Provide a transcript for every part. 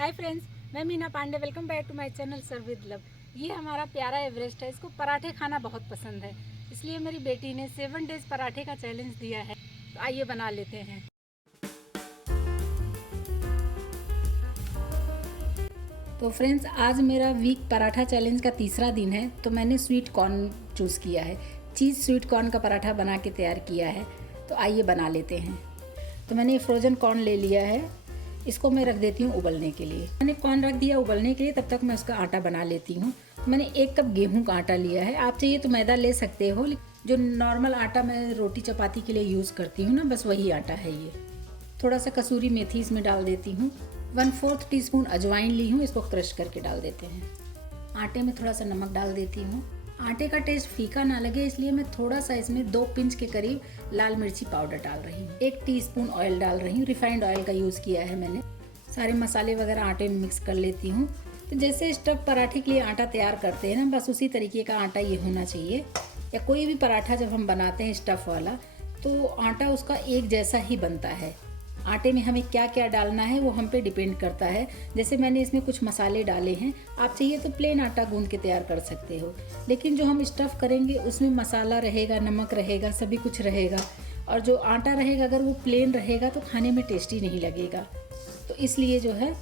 हाय friends, मैं Meena Pandey. Welcome back to my channel serve with love. ये हमारा प्यारा एवरेस्ट है। इसको पराठे खाना बहुत पसंद है, इसलिए मेरी बेटी ने 7 डेज पराठे का चैलेंज दिया है। तो आइए बना लेते हैं। तो फ्रेंड्स, आज मेरा वीक पराठा चैलेंज का तीसरा दिन है। तो मैंने स्वीट कॉर्न चूज़ किया है। चीज़ स्वीट कॉर्न का पराठा बना के तैयार किया है। तो आइए बना लेते हैं। तो मैंने फ्रोज़न कॉर्न ले लिया है, इसको मैं रख देती हूँ उबलने के लिए। मैंने कॉर्न रख दिया उबलने के लिए, तब तक मैं उसका आटा बना लेती हूँ। तो मैंने 1 कप गेहूं का आटा लिया है। आप चाहिए तो मैदा ले सकते हो, जो नॉर्मल आटा मैं रोटी चपाती के लिए यूज़ करती हूँ ना, बस वही आटा है ये। थोड़ा सा कसूरी मेथी इसमें डाल देती हूँ। 1/4 टीस्पून अजवाइन ली हूँ, इसको क्रश करके डाल देते हैं। आटे में थोड़ा सा नमक डाल देती हूँ। आटे का टेस्ट फीका ना लगे, इसलिए मैं थोड़ा सा इसमें 2 पिंच के करीब लाल मिर्ची पाउडर डाल रही हूँ। 1 टीस्पून ऑयल डाल रही हूँ। रिफाइंड ऑयल का यूज़ किया है मैंने। सारे मसाले वगैरह आटे में मिक्स कर लेती हूँ। तो जैसे स्टफ पराठे के लिए आटा तैयार करते हैं ना, बस उसी तरीके का आटा ये होना चाहिए। या कोई भी पराठा जब हम बनाते हैं स्टफ वाला, तो आटा उसका एक जैसा ही बनता है। आटे में हमें क्या क्या डालना है वो हम पे डिपेंड करता है। जैसे मैंने इसमें कुछ मसाले डाले हैं, आप चाहिए तो प्लेन आटा गूंद के तैयार कर सकते हो। लेकिन जो हम स्टफ़ करेंगे उसमें मसाला रहेगा, नमक रहेगा, सभी कुछ रहेगा। और जो आटा रहेगा अगर वो प्लेन रहेगा तो खाने में टेस्टी नहीं लगेगा। तो इसलिए जो है,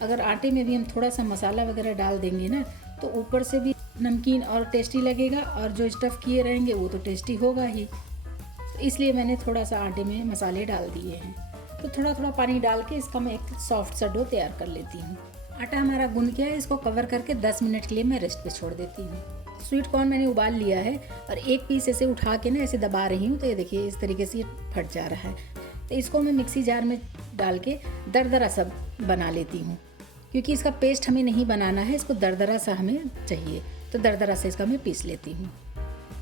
अगर आटे में भी हम थोड़ा सा मसाला वगैरह डाल देंगे ना, तो ऊपर से भी नमकीन और टेस्टी लगेगा, और जो स्टफ़ किए रहेंगे वो तो टेस्टी होगा ही। तो इसलिए मैंने थोड़ा सा आटे में मसाले डाल दिए हैं। तो थोड़ा थोड़ा पानी डाल के इसका मैं एक सॉफ्ट सा डो तैयार कर लेती हूँ। आटा हमारा गूंद गया है, इसको कवर करके 10 मिनट के लिए मैं रेस्ट पे छोड़ देती हूँ। स्वीट कॉर्न मैंने उबाल लिया है और एक पीस ऐसे उठा के ना ऐसे दबा रही हूँ, तो ये देखिए इस तरीके से ये फट जा रहा है। तो इसको मैं मिक्सी जार में डाल के दरदरा सा बना लेती हूँ, क्योंकि इसका पेस्ट हमें नहीं बनाना है, इसको दरदरा सा हमें चाहिए। तो दरदरा से इसका मैं पीस लेती हूँ।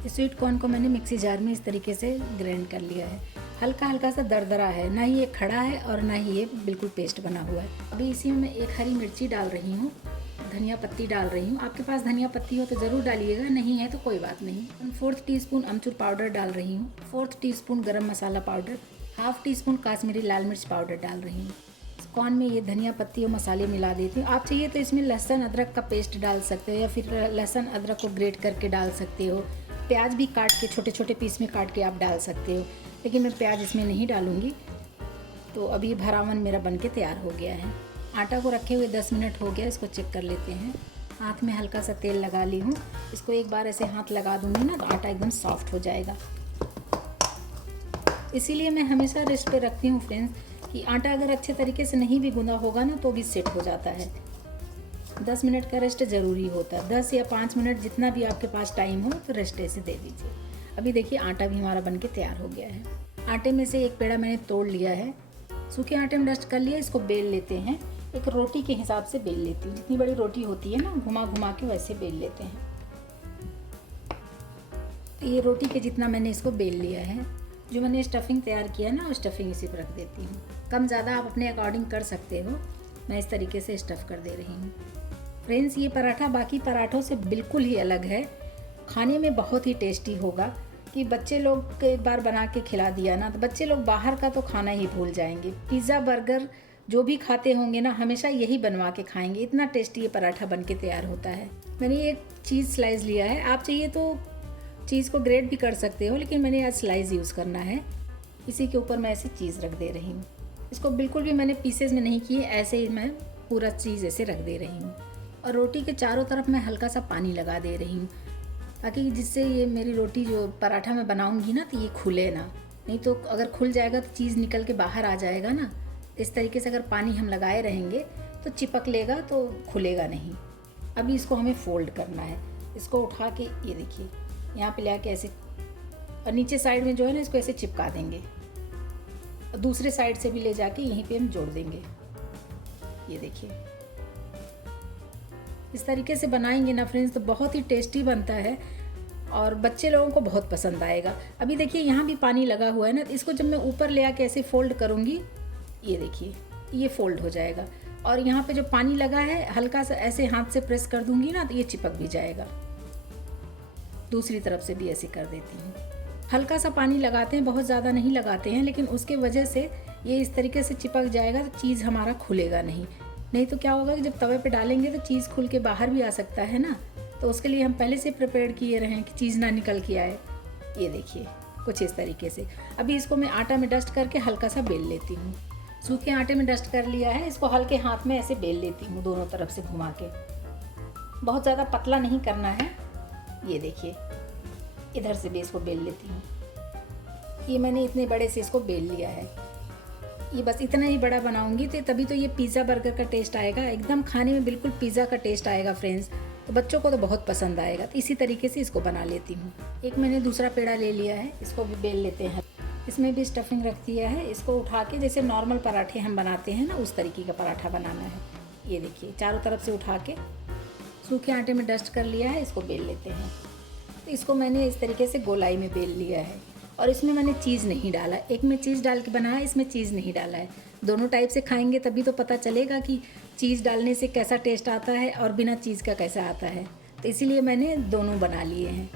स्वीट कॉर्न को मैंने मिक्सी जार में इस तरीके से ग्राइंड कर लिया है। हल्का हल्का सा दरदरा है, ना ही ये खड़ा है और ना ही ये बिल्कुल पेस्ट बना हुआ है। अभी इसी में मैं 1 हरी मिर्ची डाल रही हूँ, धनिया पत्ती डाल रही हूँ। आपके पास धनिया पत्ती हो तो ज़रूर डालिएगा, नहीं है तो कोई बात नहीं। 1/4 टीस्पून अमचूर पाउडर डाल रही हूँ। 1/4 टीस्पून गरम मसाला पाउडर, 1/2 टीस्पून काश्मीरी लाल मिर्च पाउडर डाल रही हूँ। कॉर्न में ये धनिया पत्ती और मसाले मिला देती हूँ। आप चाहिए तो इसमें लहसुन अदरक का पेस्ट डाल सकते हो, या फिर लहसुन अदरक को ग्रेट करके डाल सकते हो। प्याज भी काट के छोटे छोटे पीस में काट के आप डाल सकते हो, लेकिन मैं प्याज इसमें नहीं डालूँगी। तो अभी भरावन मेरा बनके तैयार हो गया है। आटा को रखे हुए 10 मिनट हो गया, इसको चेक कर लेते हैं। हाथ में हल्का सा तेल लगा ली हूँ। इसको एक बार ऐसे हाथ लगा दूँगी ना, तो आटा एकदम सॉफ्ट हो जाएगा। इसीलिए मैं हमेशा रेस्ट पे रखती हूँ फ्रेंड्स, कि आटा अगर अच्छे तरीके से नहीं भी गूंदा होगा ना, तो भी सेट हो जाता है। 10 मिनट का रेस्ट ज़रूरी होता है। 10 या 5 मिनट, जितना भी आपके पास टाइम हो, तो रेस्ट ऐसे दे दीजिए। अभी देखिए आटा भी हमारा बनके तैयार हो गया है। आटे में से एक पेड़ा मैंने तोड़ लिया है, सूखे आटे में डस्ट कर लिया। इसको बेल लेते हैं। एक रोटी के हिसाब से बेल लेती हूँ। जितनी बड़ी रोटी होती है ना, घुमा घुमा के वैसे बेल लेते हैं। तो ये रोटी के जितना मैंने इसको बेल लिया है। जो मैंने स्टफिंग तैयार किया ना, वो स्टफिंग इसी पर रख देती हूँ। कम ज़्यादा आप अपने अकॉर्डिंग कर सकते हो। मैं इस तरीके से स्टफ़ कर दे रही हूँ। फ्रेंड्स, ये पराठा बाकी पराठों से बिल्कुल ही अलग है। खाने में बहुत ही टेस्टी होगा। कि बच्चे लोग एक बार बना के खिला दिया ना, तो बच्चे लोग बाहर का तो खाना ही भूल जाएंगे। पिज़्ज़ा, बर्गर जो भी खाते होंगे ना, हमेशा यही बनवा के खाएंगे। इतना टेस्टी ये पराठा बन के तैयार होता है। मैंने एक चीज़ स्लाइस लिया है। आप चाहिए तो चीज़ को ग्रेट भी कर सकते हो, लेकिन मैंने आज स्लाइस यूज़ करना है। इसी के ऊपर मैं ऐसे चीज़ रख दे रही हूँ। इसको बिल्कुल भी मैंने पीसेज में नहीं किए, ऐसे ही मैं पूरा चीज़ ऐसे रख दे रही हूँ। और रोटी के चारों तरफ मैं हल्का सा पानी लगा दे रही हूँ, ताकि जिससे ये मेरी रोटी जो पराठा मैं बनाऊँगी ना, तो ये खुले ना। नहीं तो अगर खुल जाएगा तो चीज़ निकल के बाहर आ जाएगा ना। इस तरीके से अगर पानी हम लगाए रहेंगे तो चिपक लेगा, तो खुलेगा नहीं। अभी इसको हमें फोल्ड करना है। इसको उठा के ये देखिए यहाँ पे ले आके ऐसे, और नीचे साइड में जो है ना, इसको ऐसे चिपका देंगे। और दूसरे साइड से भी ले जाके यहीं पे हम जोड़ देंगे। ये देखिए इस तरीके से बनाएंगे ना फ्रेंड्स, तो बहुत ही टेस्टी बनता है और बच्चे लोगों को बहुत पसंद आएगा। अभी देखिए यहाँ भी पानी लगा हुआ है ना, तो इसको जब मैं ऊपर ले आके ऐसे फोल्ड करूँगी, ये देखिए ये फोल्ड हो जाएगा। और यहाँ पे जो पानी लगा है, हल्का सा ऐसे हाथ से प्रेस कर दूँगी ना, तो ये चिपक भी जाएगा। दूसरी तरफ से भी ऐसे कर देती हूँ। हल्का सा पानी लगाते हैं, बहुत ज़्यादा नहीं लगाते हैं, लेकिन उसके वजह से ये इस तरीके से चिपक जाएगा, तो चीज़ हमारा खुलेगा नहीं। नहीं तो क्या होगा कि जब तवे पे डालेंगे तो चीज़ खुल के बाहर भी आ सकता है ना, तो उसके लिए हम पहले से प्रिपेयर किए रहें कि चीज़ ना निकल के आए। ये देखिए कुछ इस तरीके से। अभी इसको मैं आटा में डस्ट करके हल्का सा बेल लेती हूँ। सूखे आटे में डस्ट कर लिया है, इसको हल्के हाथ में ऐसे बेल लेती हूँ दोनों तरफ से घुमा के। बहुत ज़्यादा पतला नहीं करना है। ये देखिए इधर से भी इसको बेल लेती हूँ। ये मैंने इतने बड़े से इसको बेल लिया है। ये बस इतना ही बड़ा बनाऊंगी तो तभी तो ये पिज़्ज़ा बर्गर का टेस्ट आएगा, एकदम खाने में बिल्कुल पिज़्ज़ा का टेस्ट आएगा फ्रेंड्स। तो बच्चों को तो बहुत पसंद आएगा। तो इसी तरीके से इसको बना लेती हूँ। एक मैंने दूसरा पेड़ा ले लिया है, इसको भी बेल लेते हैं। इसमें भी स्टफिंग रख दिया है। इसको उठा के जैसे नॉर्मल पराठे हम बनाते हैं ना, उस तरीके का पराठा बनाना है। ये देखिए चारों तरफ से उठा के सूखे आटे में डस्ट कर लिया है, इसको बेल लेते हैं। तो इसको मैंने इस तरीके से गोलाई में बेल लिया है और इसमें मैंने चीज़ नहीं डाला। एक में चीज़ डाल के बनाया, इसमें चीज़ नहीं डाला है। दोनों टाइप से खाएंगे तभी तो पता चलेगा कि चीज़ डालने से कैसा टेस्ट आता है और बिना चीज़ का कैसा आता है। तो इसीलिए मैंने दोनों बना लिए हैं।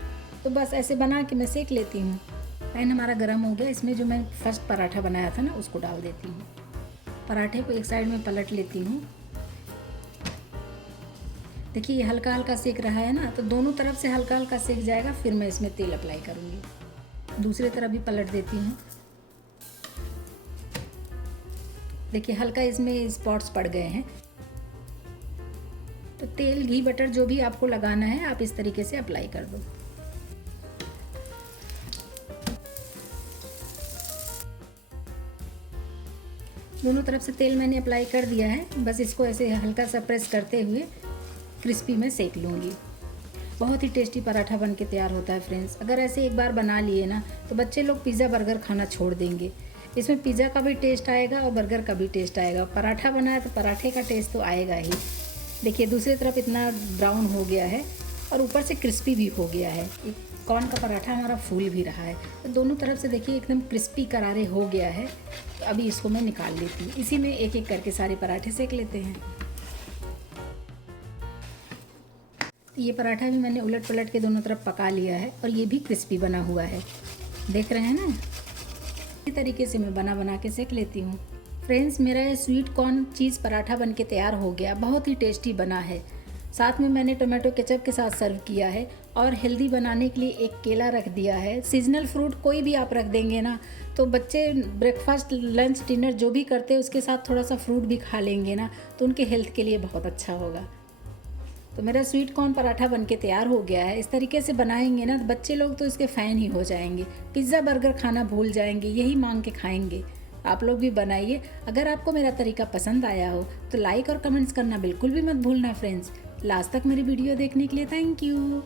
तो बस ऐसे बना के मैं सेक लेती हूँ। पैन हमारा गर्म हो गया, इसमें जो मैं फर्स्ट पराठा बनाया था ना उसको डाल देती हूँ। पराठे को एक साइड में पलट लेती हूँ। देखिए ये हल्का हल्का सेक रहा है ना, तो दोनों तरफ से हल्का हल्का सेक जाएगा, फिर मैं इसमें तेल अप्लाई करूँगी। दूसरी तरफ भी पलट देती हूँ। देखिए हल्का इसमें स्पॉट्स पड़ गए हैं। तो तेल घी बटर जो भी आपको लगाना है आप इस तरीके से अप्लाई कर दो। दोनों तरफ से तेल मैंने अप्लाई कर दिया है। बस इसको ऐसे हल्का सा प्रेस करते हुए क्रिस्पी में सेक लूँगी। बहुत ही टेस्टी पराठा बन के तैयार होता है फ्रेंड्स। अगर ऐसे एक बार बना लिए ना तो बच्चे लोग पिज़्ज़ा बर्गर खाना छोड़ देंगे। इसमें पिज़्ज़ा का भी टेस्ट आएगा और बर्गर का भी टेस्ट आएगा। पराठा बनाया तो पराठे का टेस्ट तो आएगा ही। देखिए दूसरी तरफ इतना ब्राउन हो गया है और ऊपर से क्रिस्पी भी हो गया है। कॉर्न का पराठा हमारा फूल भी रहा है। तो दोनों तरफ से देखिए एकदम क्रिस्पी करारे हो गया है। तो अभी इसको मैं निकाल लेती हूँ। इसी में एक एक करके सारे पराठे सेक लेते हैं। ये पराठा भी मैंने उलट पलट के दोनों तरफ पका लिया है और ये भी क्रिस्पी बना हुआ है। देख रहे हैं ना, इसी तरीके से मैं बना के सेक लेती हूँ। फ्रेंड्स मेरा ये स्वीट कॉर्न चीज़ पराठा बन के तैयार हो गया। बहुत ही टेस्टी बना है। साथ में मैंने टोमेटो केचप के साथ सर्व किया है और हेल्दी बनाने के लिए एक केला रख दिया है। सीजनल फ्रूट कोई भी आप रख देंगे ना तो बच्चे ब्रेकफास्ट लंच डिनर जो भी करते हैं उसके साथ थोड़ा सा फ्रूट भी खा लेंगे ना, तो उनके हेल्थ के लिए बहुत अच्छा होगा। तो मेरा स्वीट कॉर्न पराठा बनके तैयार हो गया है। इस तरीके से बनाएंगे ना बच्चे लोग तो इसके फ़ैन ही हो जाएंगे। पिज़्ज़ा बर्गर खाना भूल जाएंगे, यही मांग के खाएंगे। आप लोग भी बनाइए। अगर आपको मेरा तरीका पसंद आया हो तो लाइक और कमेंट्स करना बिल्कुल भी मत भूलना फ्रेंड्स। लास्ट तक मेरी वीडियो देखने के लिए थैंक यू।